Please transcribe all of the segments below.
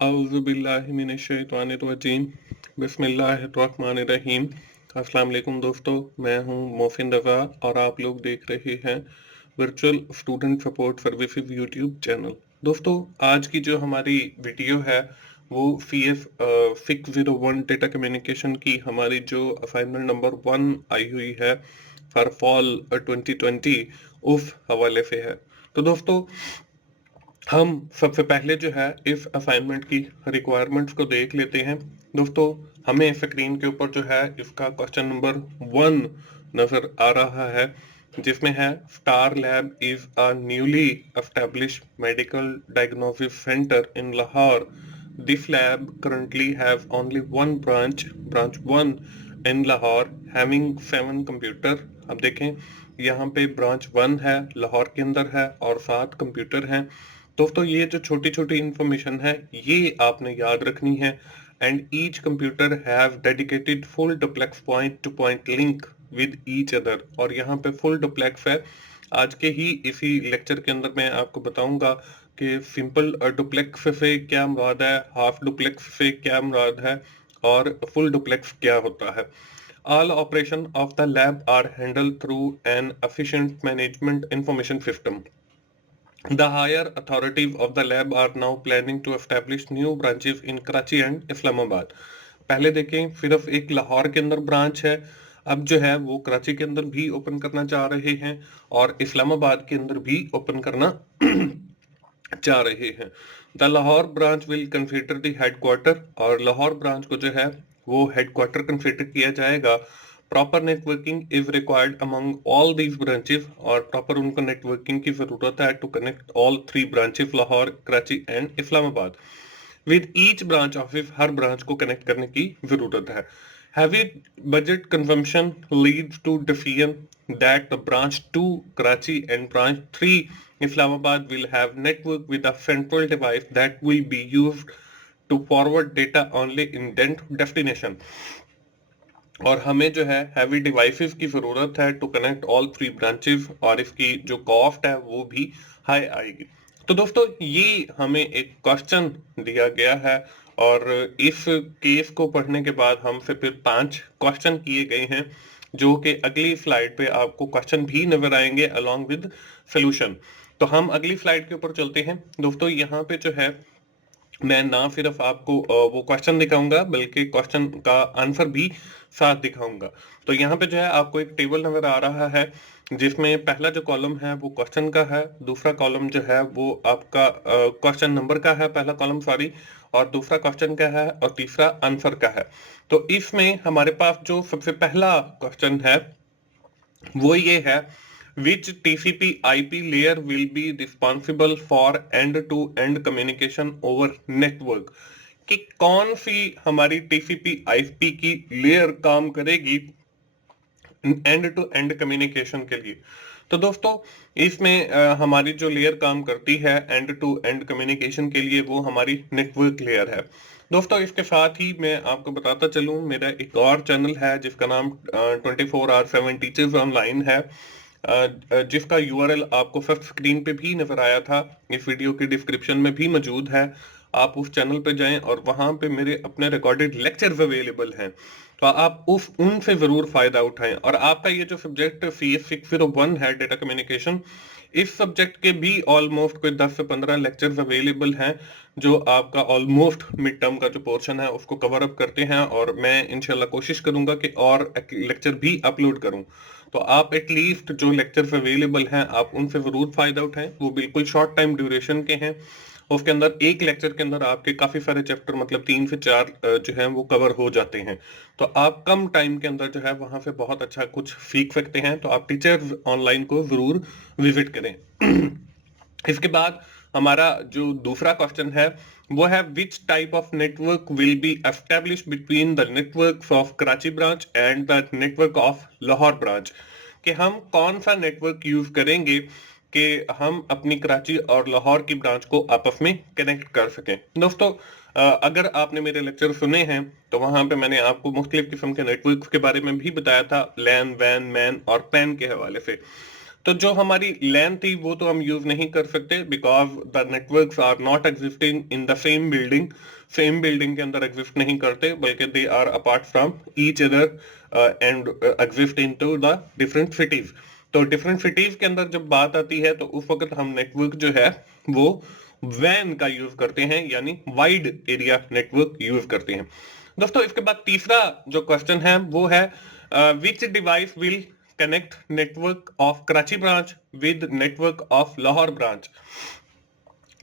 औज़ुबिल्लाहिमिनश्शैतानिर्रजीम बिस्मिल्लाहिर्रहमानिर्रहीम। अस्सलाम वालेकुम दोस्तों, मैं हूं मोहसिन रज़ा और आप लोग देख रहे हैं virtual student support services YouTube channel. दोस्तों, आज की जो हमारी वीडियो है वो CF 601 डेटा कम्युनिकेशन की हमारी जो असाइनमेंट नंबर 1 आई हुई है फॉर फॉल 2020 उस हवाले से है। तो दोस्तों, हम सबसे पहले जो है इस असाइनमेंट की रिक्वायरमेंट्स को देख लेते हैं। दोस्तों, हमें स्क्रीन के ऊपर जो है इसका क्वेश्चन नंबर 1 नजर आ रहा है, जिसमें है star lab is a newly established medical diagnosis centre in Lahore. This lab currently have only one branch 1 in Lahore having 7 computer. अब देखें, यहाँ पे ब्रांच 1 है, लाहौर के अंदर है और 7 कंप्यूटर हैं। दोस्तों, ये जो छोटी छोटी इंफॉर्मेशन है ये आपने याद रखनी है। And each computer have dedicated full duplex point two point link with each other. और यहाँ पे फुल डुप्लेक्स है। आज के ही इसी लेक्चर के अंदर मैं आपको बताऊंगा कि सिंपल डुप्लेक्स से क्या मुराद है, हाफ डुप्लेक्स से क्या मुराद है और फुल डुप्लेक्स क्या होता है। All operation of the lab are handled through an efficient management information system. The higher authorities of the lab are now planning to establish new branches in Karachi and Islamabad. पहले देखें, सिर्फ एक लाहौर के अंदर branch है, अब जो है वो कराची के अंदर भी ओपन करना चाह रहे हैं और इस्लामाबाद के अंदर भी ओपन करना चाह रहे हैं। The Lahore branch will consider the headquarter, और लाहौर ब्रांच को जो है वो हेडक्वार्टर कंसिडर किया जाएगा। Proper networking is required among all these branches, और प्रॉपर उनको नेटवर्किंग की जरूरत है to connect all 3 branches Lahore, Karachi and Islamabad. With each branch office, हर ब्रांच को कनेक्ट करने की जरूरत है। Heavy budget consumption leads to decision that the branch 2 Karachi and branch 3 Islamabad will have network with a central device that will be used to forward data only in destination। और हमें जो है heavy devices की ज़रूरत है to connect all 3 branches, और इसकी जो कॉस्ट है वो भी हाई आएगी। तो दोस्तों, ये हमें एक क्वेश्चन दिया गया है और इस केस को पढ़ने के बाद हमसे फिर 5 क्वेश्चन किए गए हैं, जो कि अगली स्लाइड पे आपको क्वेश्चन भी नजर आएंगे अलोंग विद सोल्यूशन। तो हम अगली स्लाइड के ऊपर चलते हैं। दोस्तों, यहाँ पे जो है मैं ना सिर्फ आपको वो क्वेश्चन दिखाऊंगा बल्कि क्वेश्चन का आंसर भी साथ दिखाऊंगा। तो यहाँ पे जो है आपको एक टेबल नजर आ रहा है, जिसमें पहला जो कॉलम है वो क्वेश्चन का है, दूसरा कॉलम जो है वो आपका क्वेश्चन नंबर का है, पहला कॉलम सॉरी, और दूसरा क्वेश्चन का है और तीसरा आंसर का है। तो इसमें हमारे पास जो सबसे पहला क्वेश्चन है वो ये है, which TCP IP layer will be responsible for end-to-end communication over network। कि कौन सी हमारी TCP IP की लेयर काम करेगी एंड टू एंड कम्युनिकेशन के लिए। तो दोस्तों, इसमें हमारी जो लेयर काम करती है एंड टू एंड कम्युनिकेशन के लिए वो हमारी नेटवर्क लेयर है। दोस्तों, इसके साथ ही मैं आपको बताता चलूं, मेरा एक और चैनल है जिसका नाम 24/7 टीचर्स ऑनलाइन है, जिसका यूआरएल आपको फर्स्ट स्क्रीन पे भी नजर आया था, इस वीडियो की डिस्क्रिप्शन में भी मौजूद है। आप उस चैनल पे जाएं और वहां पे मेरे अपने रिकॉर्डेड लेक्चर्स अवेलेबल हैं, तो आप उस उनसे जरूर फायदा उठाएं। और आपका ये जो सब्जेक्ट CS 601 है डेटा कम्युनिकेशन, इस सब्जेक्ट के भी ऑलमोस्ट कोई 10 से 15 लेक्चर्स अवेलेबल हैं, जो आपका ऑलमोस्ट मिड टर्म का जो पोर्शन है उसको कवर अप करते हैं, और मैं इंशाल्लाह कोशिश करूंगा कि और लेक्चर भी अपलोड करूं। तो आप एटलीस्ट जो लेक्चर्स अवेलेबल हैं आप उनसे जरूर फायदा उठाएं, वो बिल्कुल शॉर्ट टाइम ड्यूरेशन के हैं। उसके अंदर एक लेक्चर के अंदर आपके काफी सारे चैप्टर, मतलब 3 से 4 जो है वो कवर हो जाते हैं। तो आप कम टाइम के अंदर जो है वहां से बहुत अच्छा कुछ सीख सकते हैं। तो आप टीचर्स ऑनलाइन को जरूर विजिट करें। इसके बाद हमारा जो दूसरा क्वेश्चन है वो है, which type of network will be establish between the network of Karachi branch and the network of Lahore branch. कि हम कौन सा नेटवर्क यूज करेंगे कि हम अपनी कराची और लाहौर की ब्रांच को आपस में कनेक्ट कर सकें। दोस्तों, अगर आपने मेरे लेक्चर सुने हैं तो वहां पे मैंने आपको मुख्तलिफ किस्म के नेटवर्क के बारे में भी बताया था, लैन, वैन, मैन और पैन के हवाले से। तो जो हमारी लैन थी वो तो हम यूज नहीं कर सकते because the networks are not existing in the same building के अंदर एग्जिस्ट नहीं करते, बल्कि they are apart from each other and exist into the different cities. तो डिफरेंट सिटीज के अंदर जब बात आती है तो उस वक्त हम नेटवर्क जो है वो वैन का यूज करते हैं, यानी वाइड एरिया नेटवर्क यूज करते हैं। दोस्तों इसके बाद तीसरा जो क्वेश्चन है वो है विच device will connect network of Karachi branch with network of Lahore branch.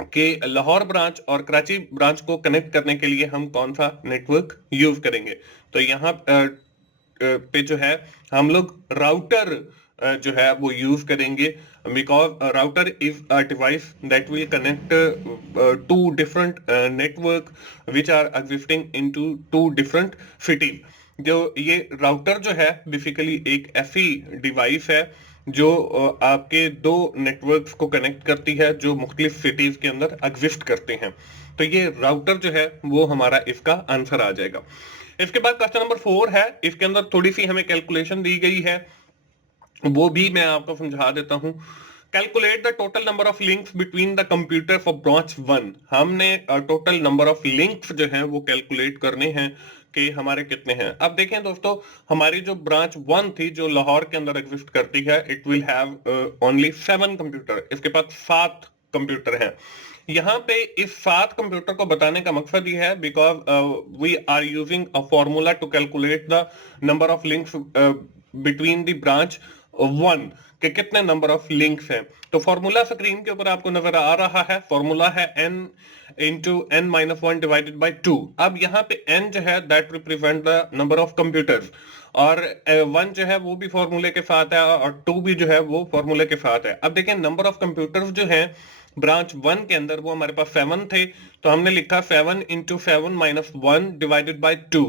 के लाहौर ब्रांच और कराची ब्रांच को कनेक्ट करने के लिए हम कौन सा नेटवर्क यूज करेंगे। तो यहाँ पे जो है हम लोग राउटर जो है वो यूज करेंगे, because router is a device that will connect to different network which are existing into two different cities. जो ये राउटर जो है बेसिकली एक ऐसी डिवाइस है जो आपके दो नेटवर्क्स को कनेक्ट करती है जो मुख्तलिफ सिटीज के अंदर एग्जिस्ट करते हैं। तो ये राउटर जो है वो हमारा इसका आंसर आ जाएगा। इसके बाद क्वेश्चन नंबर 4 है, इसके अंदर थोड़ी सी हमें कैलकुलेशन दी गई है, वो भी मैं आपको समझा देता हूं। Calculate the total number of links between the computer for branch 1। हमने टोटल नंबर ऑफ लिंक्स जो हैं वो कैलकुलेट करने हैं कि हमारे कितने हैं। अब देखें दोस्तों, हमारी जो ब्रांच 1 थी जो लाहौर के अंदर एग्जिस्ट करती है, it will have only 7 computer, इसके पास 7 कंप्यूटर हैं। यहाँ पे इस 7 कंप्यूटर को बताने का मकसद ये है because we are using a formula to calculate the number of links between the branch 1 के कितने नंबर ऑफ लिंक्स हैं। तो फॉर्मूला स्क्रीन के ऊपर आपको नजर आ रहा है, फॉर्मूला है n into n minus 1 divided by 2। अब यहाँ पे n जो है that represent the number of computers, और 1 जो है वो भी फॉर्मूले के साथ है और 2 भी जो है वो फॉर्मूले के साथ है। अब देखें नंबर ऑफ कंप्यूटर्स जो है ब्रांच 1 के अंदर वो हमारे पास 7 थे, तो हमने लिखा 7 इंटू 7 माइनस 1 डिवाइडेड बाई 2।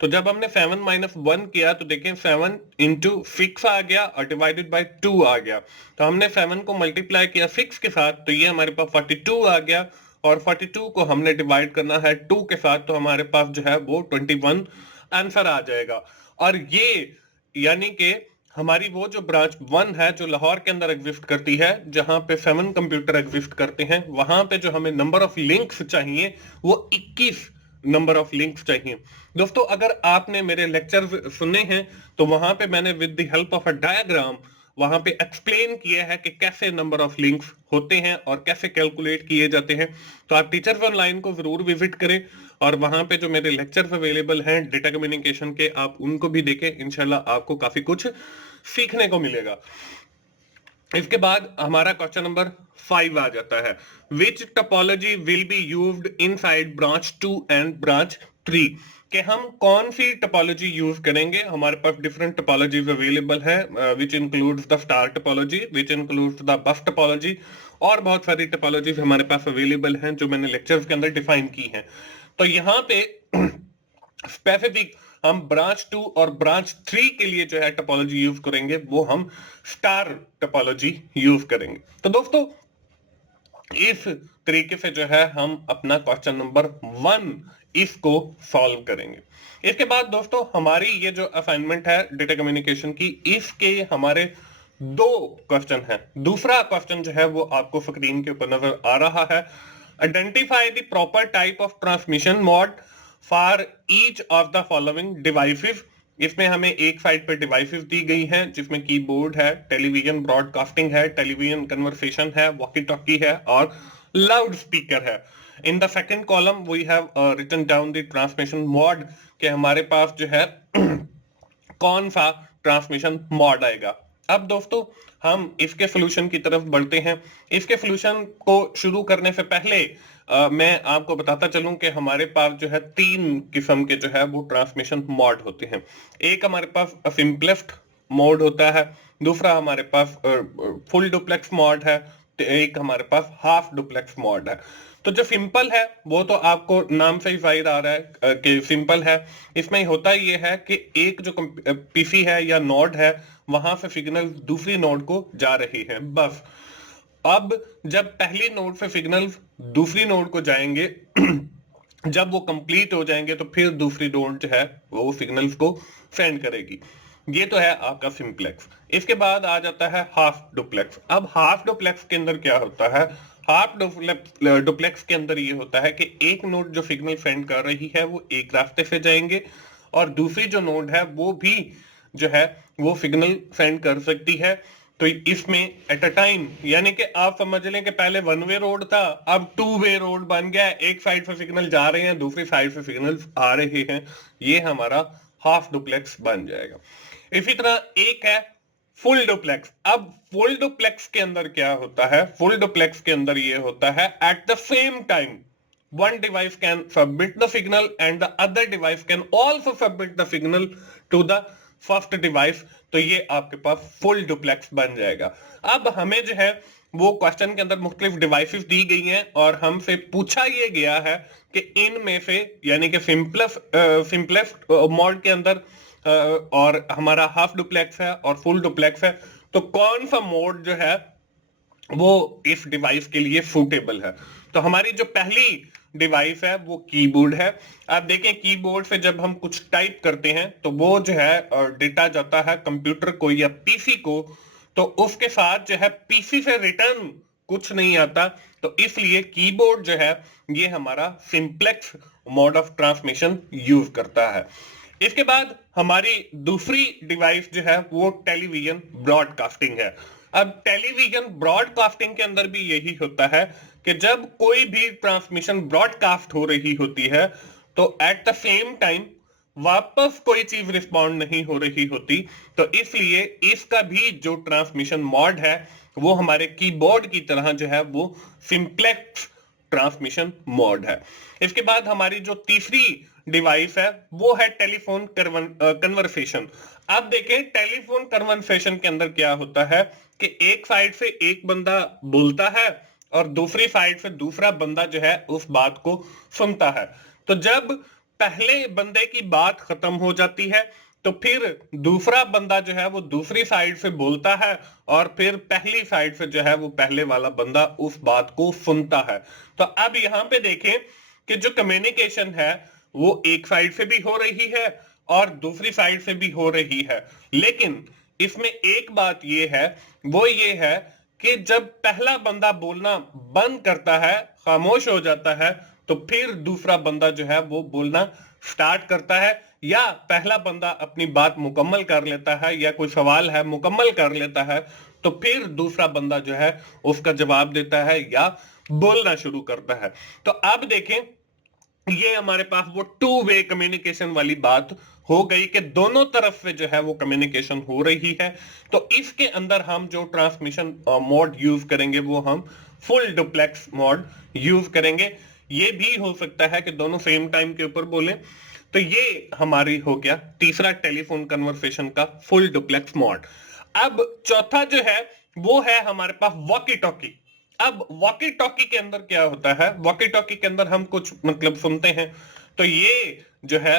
तो जब हमने 7 माइनस 1 किया तो देखें 7 इंटू 6 आ गया और डिवाइडेड बाई 2 आ गया। तो हमने 7 को मल्टीप्लाई किया 6 के साथ, तो ये हमारे पास 42 आ गया, और 42 को हमने डिवाइड करना है 2 के साथ, तो हमारे पास जो है वो 21 आंसर आ जाएगा। और ये यानी कि हमारी वो जो ब्रांच 1 है जो लाहौर के अंदर एग्जिस्ट करती है, जहां पे 7 कंप्यूटर एग्जिस्ट करते हैं, वहां पे जो हमें नंबर ऑफ लिंक्स चाहिए वो 21 नंबर ऑफ लिंक्स चाहिए। दोस्तों अगर आपने मेरे लेक्चर सुने हैं तो वहां पे मैंने with the help of a diagram वहां पे एक्सप्लेन किया है कि कैसे नंबर ऑफ लिंक्स होते हैं और कैसे कैलकुलेट किए जाते हैं। तो आप टीचर्स ऑनलाइन को जरूर विजिट करें और वहां पे जो मेरे लेक्चर्स अवेलेबल हैं डेटा कम्युनिकेशन के, आप उनको भी देखें, इंशाल्लाह आपको काफी कुछ सीखने को मिलेगा। इसके बाद हमारा क्वेश्चन नंबर 5 आ जाता है, which topology will be used inside branch 2 and branch 3। कि हम कौन सी टोपोलॉजी यूज करेंगे। हमारे पास डिफरेंट टोपोलॉजीज अवेलेबल है, which includes the star topology, which includes the bus topology, और बहुत सारी टोपोलॉजीज हमारे पास अवेलेबल हैं जो मैंने लेक्चर्स के अंदर डिफाइन की हैं। तो यहाँ पे स्पेसिफिक हम ब्रांच 2 और ब्रांच 3 के लिए जो है टोपोलॉजी यूज करेंगे वो हम स्टार टोपोलॉजी यूज करेंगे। तो दोस्तों इस तरीके से जो है हम अपना क्वेश्चन नंबर 1 इसको सॉल्व करेंगे। इसके बाद दोस्तों हमारी ये जो असाइनमेंट है डेटा कम्युनिकेशन की, इसके हमारे 2 क्वेश्चन हैं। दूसरा क्वेश्चन जो है वो आपको स्क्रीन के ऊपर नजर आ रहा है, identify the proper type of transmission mode for each of the following devices. इसमें हमें एक साइड पर डिवाइसेस दी गई हैं जिसमें कीबोर्ड है, टेलीविजन ब्रॉडकास्टिंग है, टेलीविजन कन्वर्सेशन है, वॉकी टॉकी है और लाउड स्पीकर है। In the second column we have written down the transmission mode कि हमारे पास जो है कौन सा ट्रांसमिशन मोड आएगा। अब दोस्तों हम इसके सोल्यूशन की तरफ बढ़ते हैं। इसके सोल्यूशन को शुरू करने से पहले मैं आपको बताता चलूं कि हमारे पास जो है 3 किस्म के जो है वो ट्रांसमिशन मोड होते हैं। एक हमारे पास सिंपलेस्ट मोड होता है, दूसरा हमारे पास फुल डुप्लेक्स मोड है, तो एक हमारे पास हाफ डुप्लेक्स मोड है। तो जो सिंपल है वो तो आपको नाम से ही जाहिर आ रहा है कि सिंपल है। इसमें होता ये है कि एक जो पीसी है या नोड है वहां से सिग्नल दूसरी नोड को जा रही है, बस। अब जब पहली नोड से सिग्नल दूसरी नोड को जाएंगे जब वो कंप्लीट हो जाएंगे तो फिर दूसरी नोड जो है वो सिग्नल्स को सेंड करेगी। ये तो है आपका सिंप्लेक्स। इसके बाद आ जाता है हाफ डुप्लेक्स। अब हाफ डुप्लेक्स के अंदर क्या होता है? हाफ डुप्लेक्स के अंदर ये होता है कि एक नोड जो सिग्नल सेंड कर रही है वो एक रास्ते से जाएंगे, और दूसरी जो नोड है वो भी जो है वो सिग्नल सेंड कर सकती है। तो इसमें एट अ टाइम, यानी कि आप समझ लें कि पहले वन वे रोड था, अब टू वे रोड बन गया है। एक साइड से सिग्नल जा रहे हैं, दूसरी साइड से सिग्नल आ रहे हैं। ये हमारा हाफ डुप्लेक्स बन जाएगा। इसी तरह एक है फुल डुप्लेक्स। अब फुल डुप्लेक्स के अंदर क्या होता है? फुल डुप्लेक्स के अंदर ये होता है at the same time one device can submit the signal and the other device can also submit the signal to the first device. तो ये आपके पास फुल डुप्लेक्स बन जाएगा। अब हमें जो है वो क्वेश्चन के अंदर मुख्तलिफ डिवाइसेस दी गई हैं और हमसे पूछा ये गया है कि इनमें से, यानी कि सिंपलेस्ट मोड के अंदर और हमारा हाफ डुप्लेक्स है और फुल डुप्लेक्स है, तो कौन सा मोड जो है वो इस डिवाइस के लिए सूटेबल है? तो हमारी जो पहली डिवाइस है वो कीबोर्ड है। आप देखें कीबोर्ड से जब हम कुछ टाइप करते हैं तो वो जो है डेटा जाता है कंप्यूटर को या पीसी को, तो उसके साथ जो है पीसी से रिटर्न कुछ नहीं आता। तो इसलिए कीबोर्ड जो है ये हमारा simplex mode of transmission use करता है। इसके बाद हमारी दूसरी डिवाइस जो है वो टेलीविजन ब्रॉडकास्टिंग है। अब टेलीविजन ब्रॉडकास्टिंग के अंदर भी यही होता है कि जब कोई भी ट्रांसमिशन ब्रॉडकास्ट हो रही होती है तो एट द सेम टाइम वापस कोई चीज रिस्पॉन्ड नहीं हो रही होती। तो इसलिए इसका भी जो ट्रांसमिशन मोड है वो हमारे कीबोर्ड की तरह जो है वो सिंप्लेक्स ट्रांसमिशन मोड है। इसके बाद हमारी जो तीसरी डिवाइस है वो है टेलीफोन कन्वर्सेशन। अब देखें टेलीफोन कन्वर्सेशन के अंदर क्या होता है कि एक साइड से एक बंदा बोलता है और दूसरी साइड से दूसरा बंदा जो है उस बात को सुनता है। तो जब पहले बंदे की बात खत्म हो जाती है तो फिर दूसरा बंदा जो है वो दूसरी साइड से बोलता है और फिर पहली साइड से जो है वो पहले वाला बंदा उस बात को सुनता है। तो अब यहां पे देखें कि जो कम्युनिकेशन है वो एक साइड से भी हो रही है और दूसरी साइड से भी हो रही है, लेकिन इसमें एक बात ये है, वो ये है कि जब पहला बंदा बोलना बंद करता है, खामोश हो जाता है, तो फिर दूसरा बंदा जो है वो बोलना स्टार्ट करता है, या पहला बंदा अपनी बात मुकम्मल कर लेता है या कोई सवाल है मुकम्मल कर लेता है, तो फिर दूसरा बंदा जो है उसका जवाब देता है या बोलना शुरू करता है। तो अब देखें ये हमारे पास वो टू वे कम्युनिकेशन वाली बात हो गई कि दोनों तरफ से जो है वो कम्युनिकेशन हो रही है। तो इसके अंदर हम जो ट्रांसमिशन मोड यूज करेंगे वो हम फुल डुप्लेक्स मोड यूज करेंगे। ये भी हो सकता है कि दोनों सेम टाइम के ऊपर बोलें। तो ये हमारी हो गया तीसरा टेलीफोन कन्वर्सेशन का फुल डुप्लेक्स मोड। अब चौथा जो है वो है हमारे पास वॉकी टॉकी। अब वॉकी टॉकी के अंदर क्या होता है? वॉकी टॉकी के अंदर हम कुछ मतलब सुनते हैं, तो ये जो है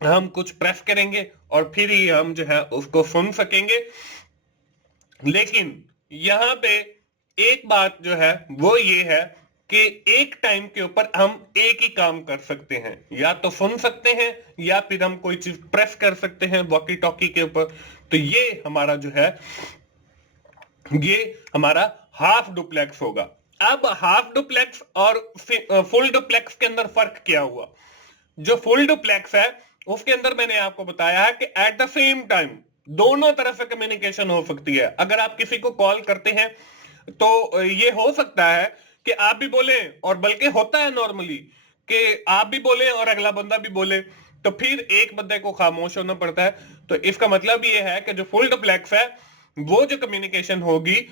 हम कुछ प्रेस करेंगे और फिर ही हम जो है उसको सुन सकेंगे। लेकिन यहां पे एक बात जो है वो ये है कि एक टाइम के ऊपर हम एक ही काम कर सकते हैं, या तो सुन सकते हैं या फिर हम कोई चीज प्रेस कर सकते हैं वॉकी टॉकी के ऊपर। तो ये हमारा जो है ये हमारा हाफ डुप्लेक्स होगा। अब हाफ डुप्लेक्स और फुल डुप्लेक्स के अंदर फर्क क्या हुआ? जो फुल डुप्लेक्स है उसके अंदर मैंने आपको बताया है कि एट द सेम टाइम दोनों तरफ से कम्युनिकेशन हो सकती है। अगर आप किसी को कॉल करते हैं तो ये हो सकता है कि आप भी बोले, और बल्कि होता है नॉर्मली कि आप भी बोले और अगला बंदा भी बोले, तो फिर एक बंदे को खामोश होना पड़ता है। तो इसका मतलब ये है कि जो फुल डुप्लेक्स है वो जो कम्युनिकेशन होगी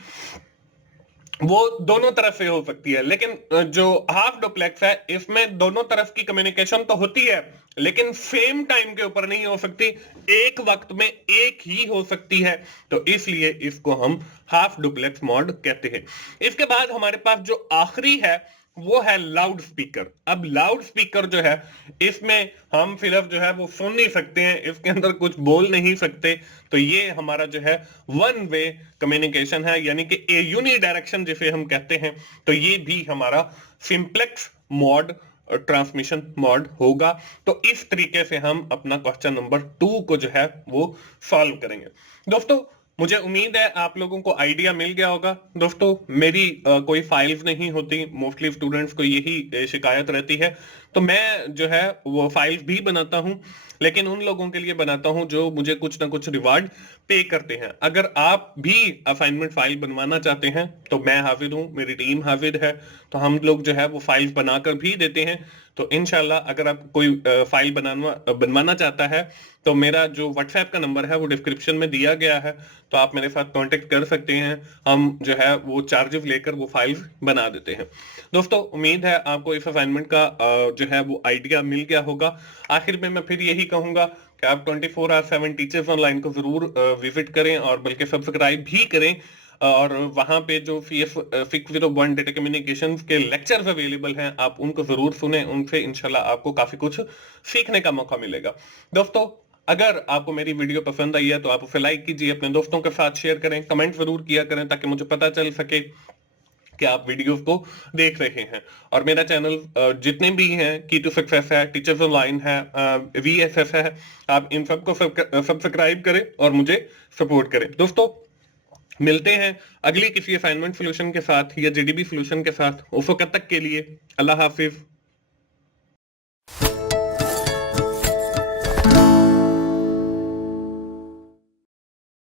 वो दोनों तरफ से हो सकती है। लेकिन जो हाफ डुप्लेक्स है इसमें दोनों तरफ की कम्युनिकेशन तो होती है लेकिन सेम टाइम के ऊपर नहीं हो सकती, एक वक्त में एक ही हो सकती है। तो इसलिए इसको हम हाफ डुप्लेक्स मोड कहते हैं। इसके बाद हमारे पास जो आखिरी है वो है लाउड स्पीकर। अब लाउड स्पीकर जो है इसमें हम सिर्फ जो है वो सुन नहीं सकते हैं, इसके अंदर कुछ बोल नहीं सकते। तो ये हमारा जो है वन वे कम्युनिकेशन है, यानी कि ए यूनि डायरेक्शन जिसे हम कहते हैं। तो ये भी हमारा सिंप्लेक्स मोड ट्रांसमिशन मोड होगा। तो इस तरीके से हम अपना क्वेश्चन नंबर 2 को जो है वो सॉल्व करेंगे। दोस्तों मुझे उम्मीद है आप लोगों को आइडिया मिल गया होगा। दोस्तों मेरी कोई फाइल्स नहीं होती, मोस्टली स्टूडेंट्स को यही शिकायत रहती है, तो मैं जो है वो फाइल्स भी बनाता हूं, लेकिन उन लोगों के लिए बनाता हूं जो मुझे कुछ ना कुछ रिवार्ड पे करते हैं। अगर आप भी असाइनमेंट फाइल बनवाना चाहते हैं तो मैं हाजिर हूं, मेरी टीम हाजिर है, तो हम लोग जो है वो फाइल बनाकर भी देते हैं। तो इंशाल्लाह अगर आप कोई फाइल बनवाना चाहता है तो मेरा जो व्हाट्सएप का नंबर है वो डिस्क्रिप्शन में दिया गया है, तो आप मेरे साथ कांटेक्ट कर सकते हैं। हम जो है वो चार्जेस लेकर वो फाइल बना देते हैं। दोस्तों उम्मीद है आपको इस असाइनमेंट का जो है वो आइडिया मिल गया होगा। आखिर में मैं फिर यही कहूंगा कि आप 24/7 टीचर्स ऑनलाइन को जरूर विजिट करें और बल्कि सब्सक्राइब भी करें। और वहां पे जो CF601 डेटा कम्युनिकेशन के लेक्चर्स अवेलेबल हैं, आप उनको जरूर सुने, उनसे इंशाल्लाह आपको काफी कुछ सीखने का मौका मिलेगा। दोस्तों अगर आपको मेरी वीडियो पसंद आई है तो आप उसे लाइक कीजिए, अपने दोस्तों के साथ शेयर करें, कमेंट जरूर किया करें ताकि मुझे पता चल सके कि आप वीडियोस को देख रहे हैं। और मेरा चैनल जितने भी हैं, की टू सक्सेस है, टीचर्स ऑनलाइन है, VSS है, आप इन सबको सब्सक्राइब करें और मुझे सपोर्ट करें। दोस्तों मिलते हैं अगली किसी असाइनमेंट सोल्यूशन के साथ या JDB सोल्यूशन के साथ। उस वक्त तक के लिए अल्लाह हाफिज।